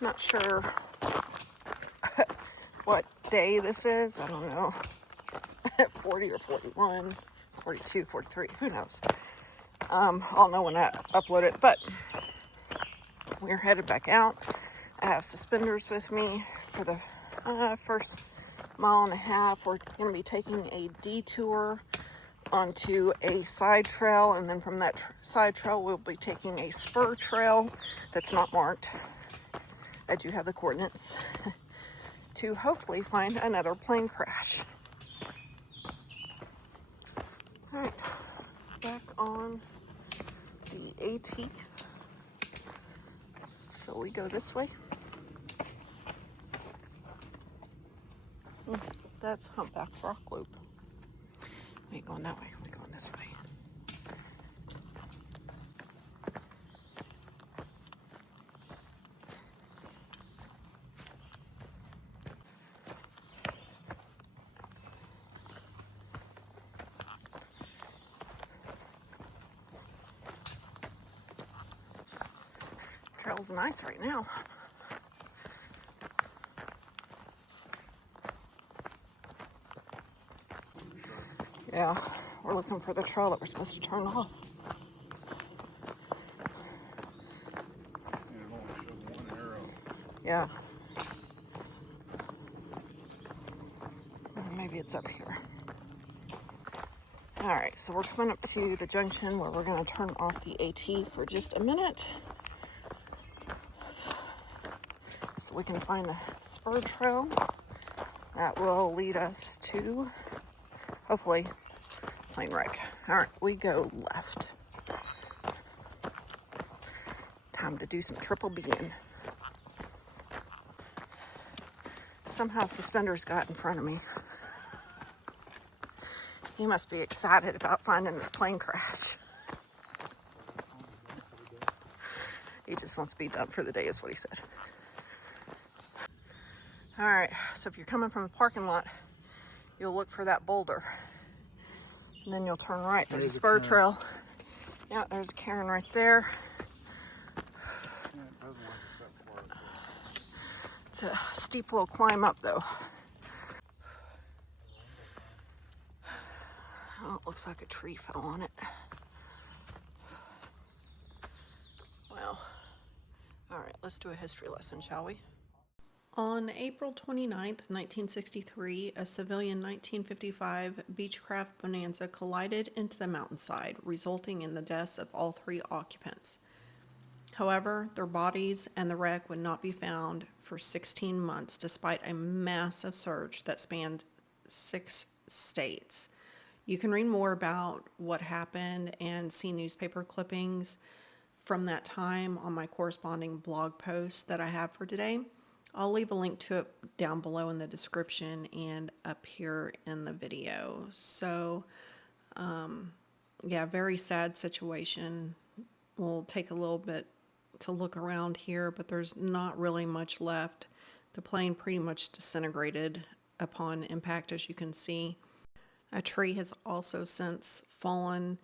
Not sure what day this is. I don't know. 40 or 41, 42, 43, who knows. I'll know when I upload it, but we're headed back out. I have suspenders with me for the first mile and a half. We're going to be taking a detour onto a side trail, and then from that side trail we'll be taking a spur trail that's not marked. I do have the coordinates to hopefully find another plane crash. All right, back on the AT. So we go this way. That's Humpback's Rock Loop. We ain't going that way, we're going this way. Trail's nice right now. Yeah, we're looking for the trail that we're supposed to turn off. Yeah. Maybe it's up here. All right, so we're coming up to the junction where we're going to turn off the AT for just a minute, so we can find a spur trail that will lead us to, hopefully, plane wreck. All right, we go left. Time to do some triple bean. Somehow Suspenders got in front of me. He must be excited about finding this plane crash. He just wants to be done for the day, is what he said. All right, so if you're coming from the parking lot, you'll look for that boulder. And then you'll turn right. There's a spur trail. Yeah, there's a cairn right there. It's a steep little climb up, though. Oh, it looks like a tree fell on it. Well, all right, let's do a history lesson, shall we? On April 29th, 1963, a civilian 1955 Beechcraft Bonanza collided into the mountainside, resulting in the deaths of all 3 occupants. However, their bodies and the wreck would not be found for 16 months, despite a massive search that spanned 6 states. You can read more about what happened and see newspaper clippings from that time on my corresponding blog post that I have for today. I'll leave a link to it down below in the description and up here in the video. So, yeah, very sad situation. We'll take a little bit to look around here, but there's not really much left. The plane pretty much disintegrated upon impact, as you can see. A tree has also since fallen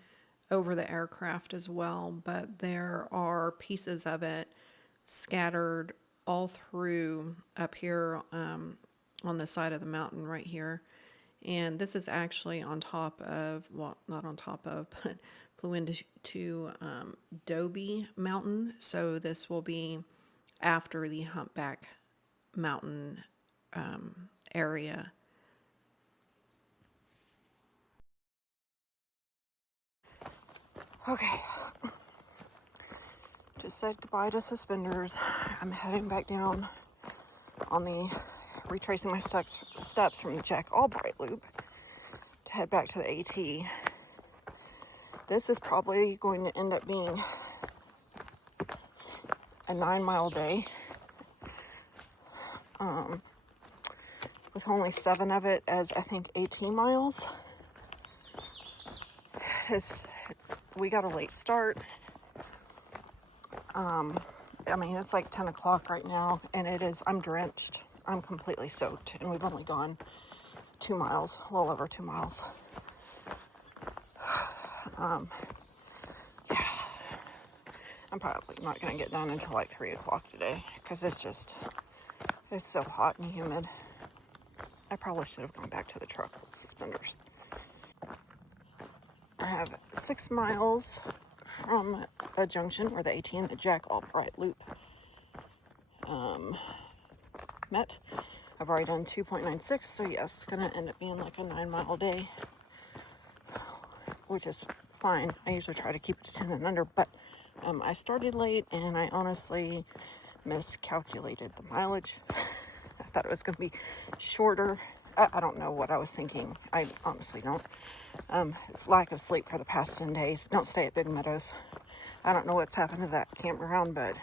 over the aircraft as well, but there are pieces of it scattered all through up here on the side of the mountain right here. And this is actually on top of, well, not on top of, but flew into Dobie Mountain. So this will be after the Humpback Mountain area. Okay, just said goodbye to Suspenders. I'm heading back down on the, retracing my steps from the Jack Albright loop to head back to the AT. This is probably going to end up being a 9-mile day, with only 7 of it as I think 18 miles. We got a late start. I mean, it's like 10 o'clock right now, and I'm drenched. I'm completely soaked, and we've only gone 2 miles, a little over 2 miles. Yeah. I'm probably not going to get done until like 3 o'clock today because it's so hot and humid. I probably should have gone back to the truck with suspenders. I have 6 miles from the junction where the AT and the Jack Albright loop met. I've already done 2.96, so yes, it's going to end up being like a 9-mile day, which is fine. I usually try to keep it to 10 and under, but I started late and I honestly miscalculated the mileage. I thought it was going to be shorter. I don't know what I was thinking. I honestly don't. It's lack of sleep for the past 10 days. Don't stay at Big Meadows. I don't know what's happened to that campground, but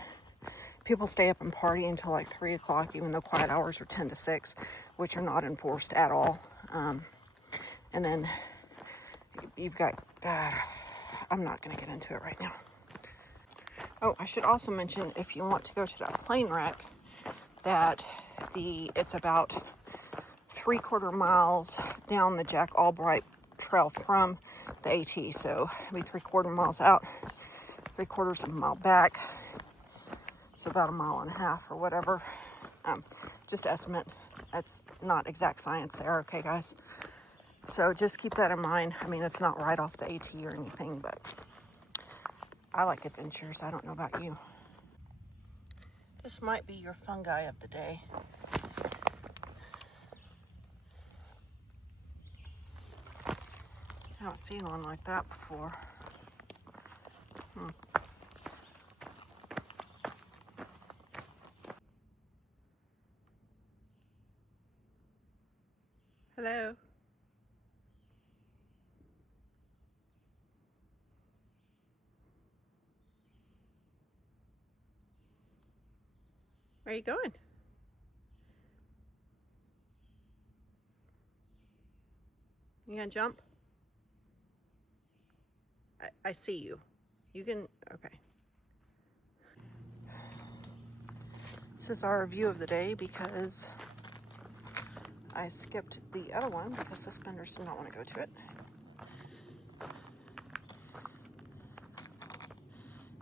people stay up and party until like 3 o'clock, even though quiet hours are 10 to 6, which are not enforced at all. And then you've got, I'm not going to get into it right now. Oh, I should also mention, if you want to go to that plane wreck, that it's about 3/4 miles down the Jack Albright Trail from the AT. So it'll be 3/4 miles out, 3/4 of a mile back. So about 1.5 miles or whatever. Just estimate. That's not exact science there, okay, guys? So just keep that in mind. I mean, it's not right off the AT or anything, but I like adventures. I don't know about you. This might be your fungi of the day. I haven't seen one like that before. Hello. Where are you going? You gonna jump? I see you. You can, okay. This is our review of the day because I skipped the other one because suspenders did not want to go to it.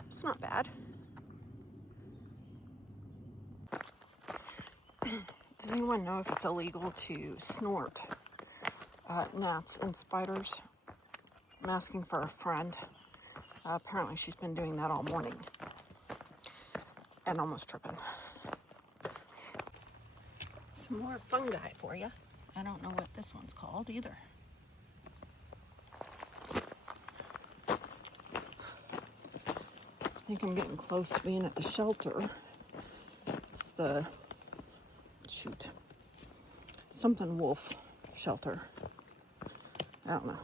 It's not bad. Does anyone know if it's illegal to snort gnats and spiders? I'm asking for a friend. Apparently she's been doing that all morning and almost tripping. Some more fungi for you. I don't know what this one's called either. I think I'm getting close to being at the shelter. It's the, something wolf shelter. I don't know.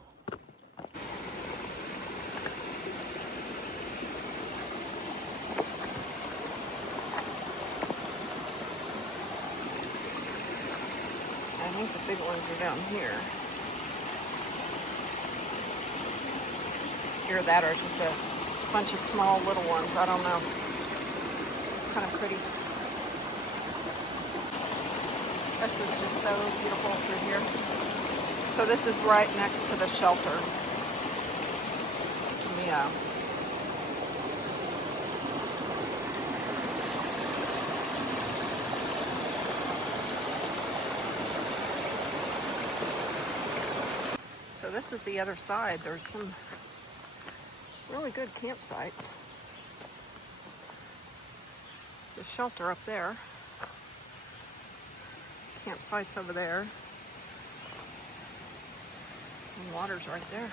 I think the big ones are down here. Either that or it's just a bunch of small little ones. I don't know. It's kind of pretty. This is just so beautiful through here. So this is right next to the shelter. Yeah. So this is the other side. There's some really good campsites. There's a shelter up there. Campsites over there. And water's right there.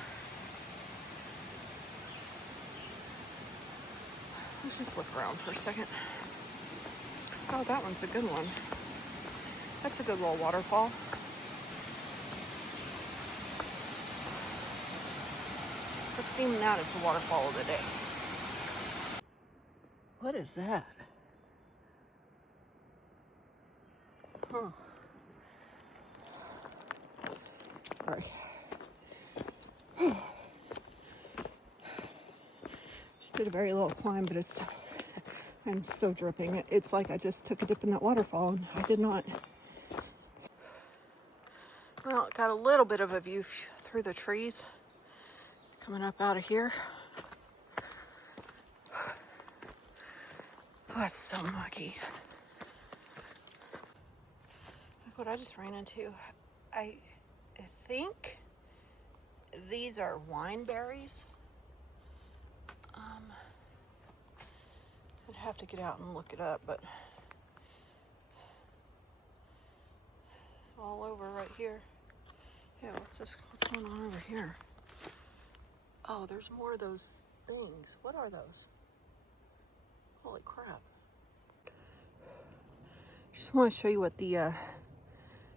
Let's just look around for a second. Oh, that one's a good one. That's a good little waterfall. Let's deem that as the waterfall of the day. What is that? Huh. Sorry. Just did a very little climb, but I'm so dripping. It's like I just took a dip in that waterfall and I did not. Well, it got a little bit of a view through the trees coming up out of here. Oh, it's so muggy. Look what I just ran into. I think these are wine berries. I'd have to get out and look it up, but all over right here. Yeah, what's this? What's going on over here? Oh, there's more of those things. What are those? Holy crap. Just want to show you what the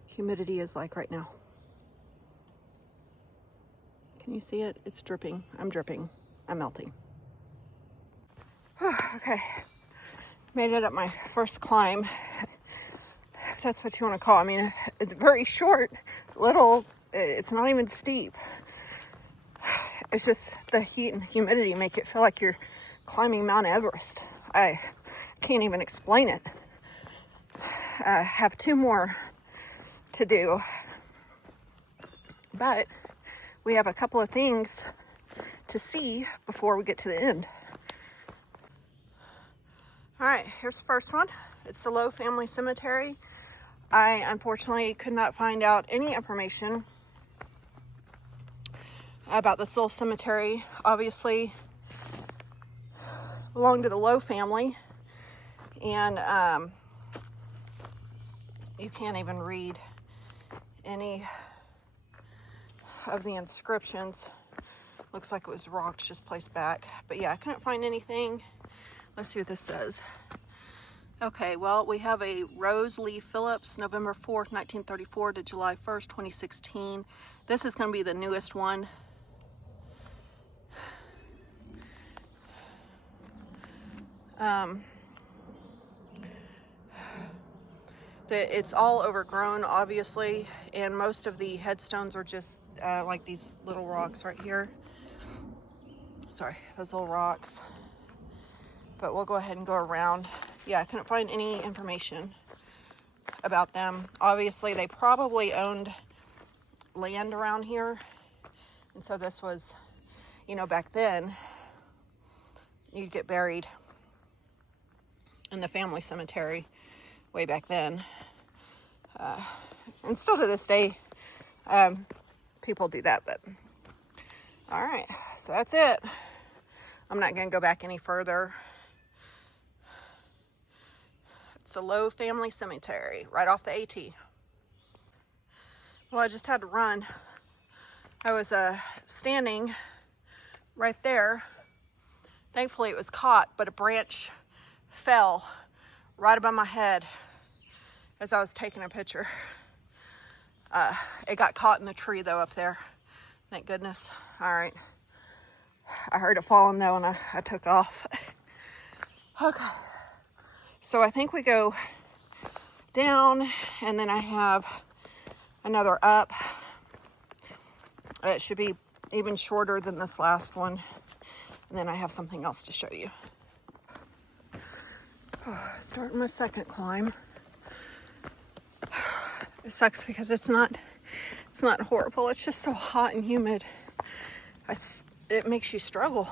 humidity is like right now. Can you see it? It's dripping. I'm dripping. I'm melting. Okay. Made it up my first climb, if that's what you want to call it. I mean, it's very short, little, it's not even steep. It's just the heat and humidity make it feel like you're climbing Mount Everest. I can't even explain it. I have 2 more to do, but we have a couple of things to see before we get to the end. All right, here's the first one. It's the Lowe Family Cemetery. I unfortunately could not find out any information about this little cemetery. Obviously belonged to the Lowe family, and you can't even read any of the inscriptions. Looks like it was rocks just placed back, but yeah, I couldn't find anything. Let's see what this says. Okay, well, we have a Rose Lee Phillips, November 4th, 1934 to July 1st, 2016. This is going to be the newest one. It's all overgrown, obviously, and most of the headstones are just like these little rocks right here. Sorry, those little rocks. But we'll go ahead and go around. Yeah, I couldn't find any information about them. Obviously, they probably owned land around here. And so this was, you know, back then, you'd get buried in the family cemetery way back then. And still to this day, people do that, but all right, so that's it. I'm not going to go back any further. It's a Lowe Family Cemetery, right off the AT. Well, I just had to run. I was standing right there. Thankfully, it was caught, but a branch fell right above my head as I was taking a picture. It got caught in the tree, though, up there. Thank goodness. All right. I heard it falling, though, and I took off. Okay. So I think we go down, and then I have another up. It should be even shorter than this last one. And then I have something else to show you. Starting my second climb. It sucks because it's not horrible. It's just so hot and humid. It makes you struggle.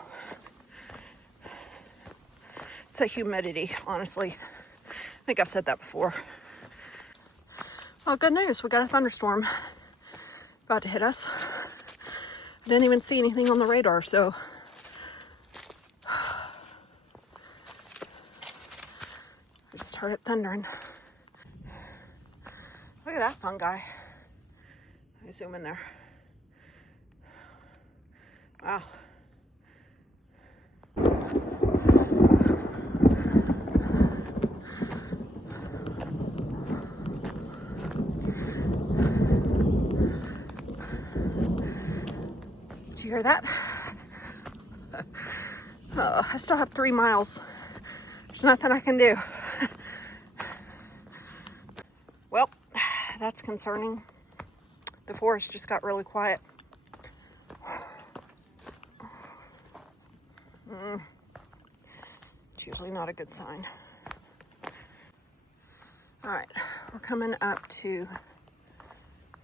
It's a humidity, honestly. I think I've said that before. Well, good news. We got a thunderstorm about to hit us. I didn't even see anything on the radar, so it started thundering. Look at that fun guy. Let me zoom in there. Wow. Did you hear that? I still have 3 miles. There's nothing I can do. Well, that's concerning. The forest just got really quiet. It's usually not a good sign. All right, we're coming up to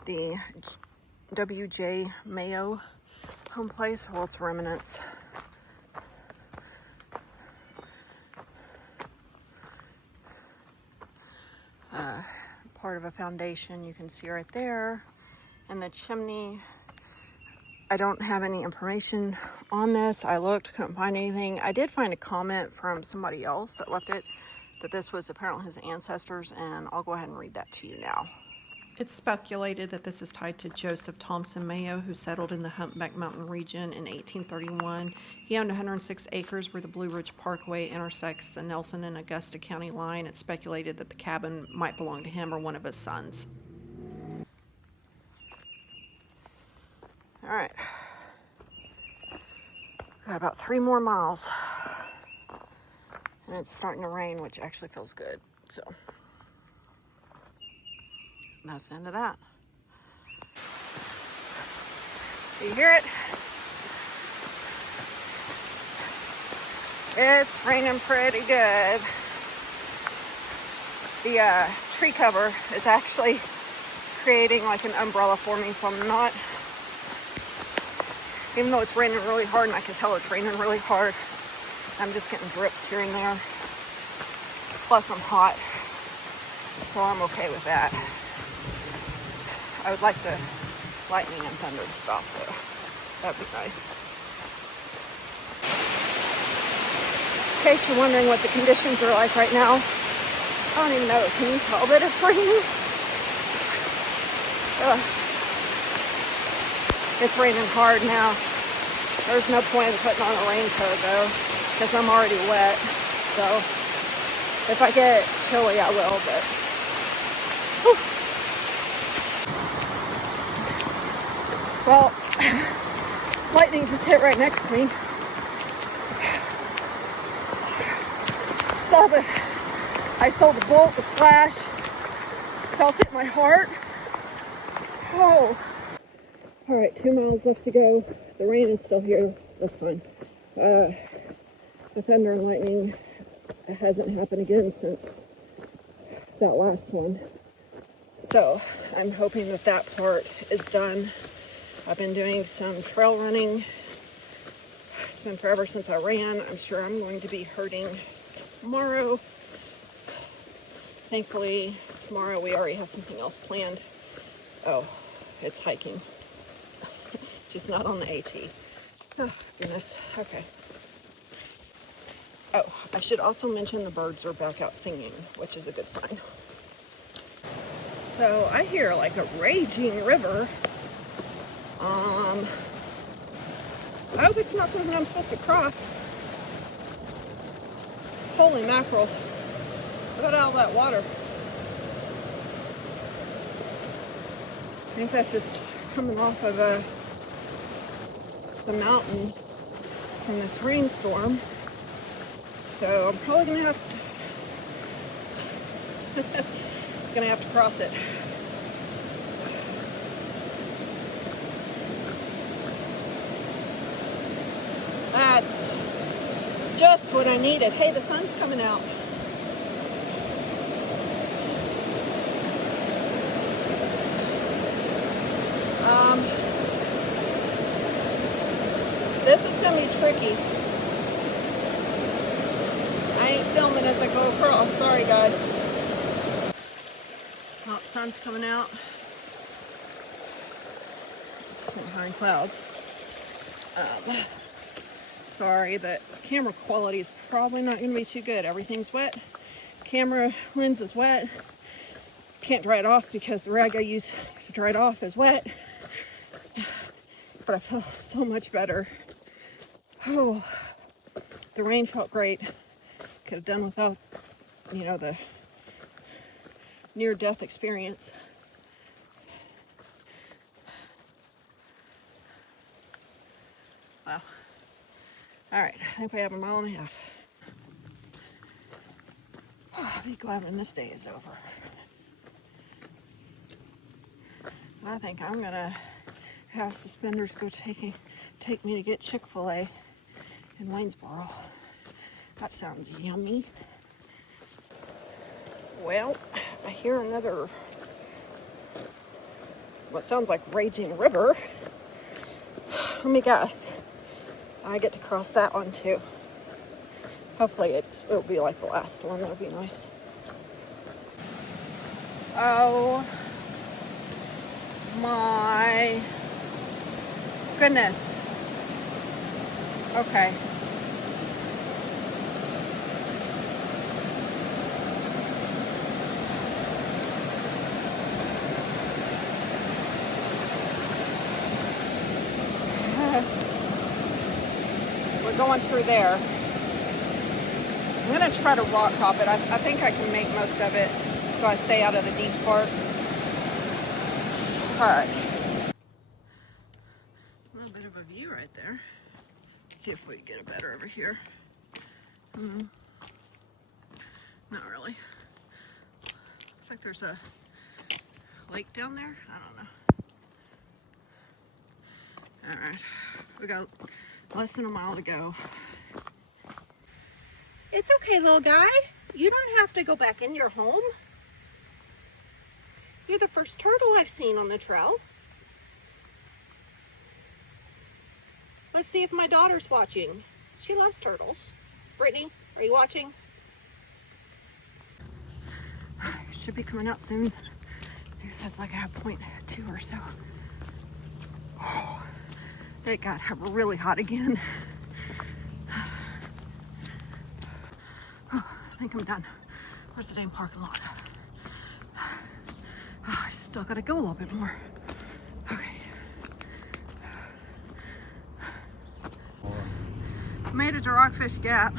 the W.J. Mayo home place. Well, it's remnants. part of a foundation you can see right there. And the chimney, I don't have any information on this. I looked, couldn't find anything. I did find a comment from somebody else that left it, that this was apparently his ancestors, and I'll go ahead and read that to you now. It's speculated that this is tied to Joseph Thompson Mayo, who settled in the Humpback Mountain region in 1831. He owned 106 acres where the Blue Ridge Parkway intersects the Nelson and Augusta County line. It's speculated that the cabin might belong to him or one of his sons. All right. Got about 3 more miles. And it's starting to rain, which actually feels good. So that's the end of that. Do you hear it? It's raining pretty good. The tree cover is actually creating like an umbrella for me, so I'm not, even though it's raining really hard and I can tell it's raining really hard, I'm just getting drips here and there. Plus I'm hot, so I'm okay with that. I would like the lightning and thunder to stop though. That'd be nice. In case you're wondering what the conditions are like right now, I don't even know. Can you tell that it's raining? It's raining hard now. There's no point in putting on a raincoat though, because I'm already wet. So if I get chilly, I will, but whew. Well, lightning just hit right next to me. I saw the bolt, the flash, felt it in my heart. Oh. All right, 2 miles left to go. The rain is still here. That's fine. The thunder and lightning hasn't happened again since that last one. So I'm hoping that that part is done. I've been doing some trail running. It's been forever since I ran. I'm sure I'm going to be hurting tomorrow. Thankfully, tomorrow we already have something else planned. Oh, it's hiking. Just not on the AT. Oh, goodness. Okay. Oh, I should also mention the birds are back out singing, which is a good sign. So I hear like a raging river. I hope it's not something I'm supposed to cross. Holy mackerel. Look at all that water. I think that's just coming off of the mountain from this rainstorm. So I'm probably gonna have to cross it. That's just what I needed. Hey, the sun's coming out. This is gonna be tricky. I ain't filming as I go across. Sorry, guys. Oh, sun's coming out. Just went behind clouds. Sorry, the camera quality is probably not going to be too good. Everything's wet. Camera lens is wet. Can't dry it off because the rag I use to dry it off is wet. But I feel so much better. Oh, the rain felt great. Could have done without, the near-death experience. Wow. All right, I think we have 1.5 miles. Oh, I'll be glad when this day is over. I think I'm gonna have suspenders go take me to get Chick-fil-A in Waynesboro. That sounds yummy. Well, I hear another, what sounds like raging river. Let me guess. I get to cross that one too. Hopefully it'll be like the last one. That'll be nice. Oh my goodness. Okay. We're going through there. I'm gonna try to rock hop it. I think I can make most of it so I stay out of the deep part. Alright. A little bit of a view right there. Let's see if we can get it better over here. Not really. Looks like there's a lake down there. I don't know. Alright. We got less than a mile to go. It's okay, little guy. You don't have to go back in your home. You're the first turtle I've seen on the trail. Let's see if my daughter's watching. She loves turtles. Brittany, are you watching? Should be coming out soon. It says like a 0.2 or so. Oh, it got really hot again. Oh, I think I'm done. Where's the damn parking lot? Oh, I still gotta go a little bit more. Okay. Made it to Rockfish Gap.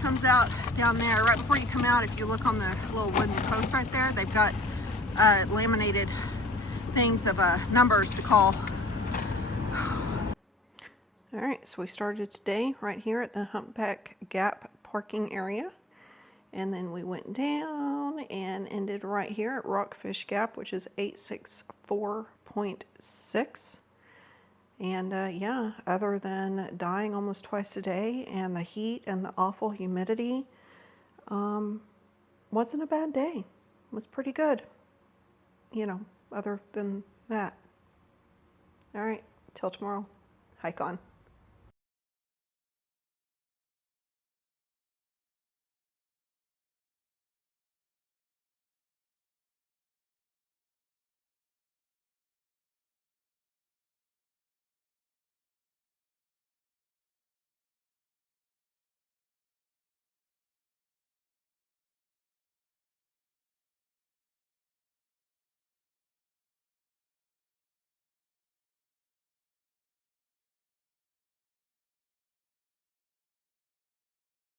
Comes out down there. Right before you come out, if you look on the little wooden post right there, they've got laminated things of numbers to call. All right, so we started today right here at the Humpback Gap parking area. And then we went down and ended right here at Rockfish Gap, which is 864.6. And yeah, other than dying almost twice a day and the heat and the awful humidity, wasn't a bad day. It was pretty good, you know, other than that. All right, till tomorrow, hike on.